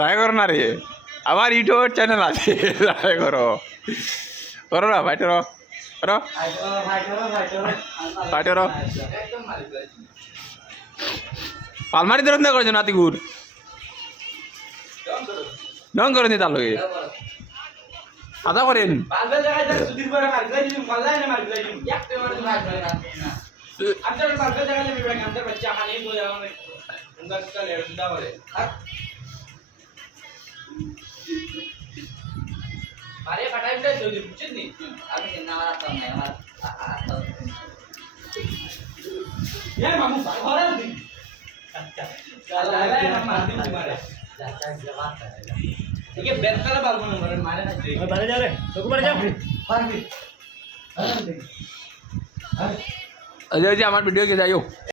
Like করো না রে, আমার ইউটিউব চ্যানেল আছে, লাইক করো, করো না ভাই, করো করো ভাই, করো পালমারি ধরুন না করছো নাতিগুর ডং করে নি তার লগে আদা করেন अरे फटाई दे जल्दी कुछ नहीं अभी ना आता है हमारा ये मामू और दिन काला है हम मार दिन तुम्हारे ये बेहतर बाल बनो मारे ना चाहिए बारे जा रे तो को बारे जा अजय जी আমার ভিডিও কে যাইও।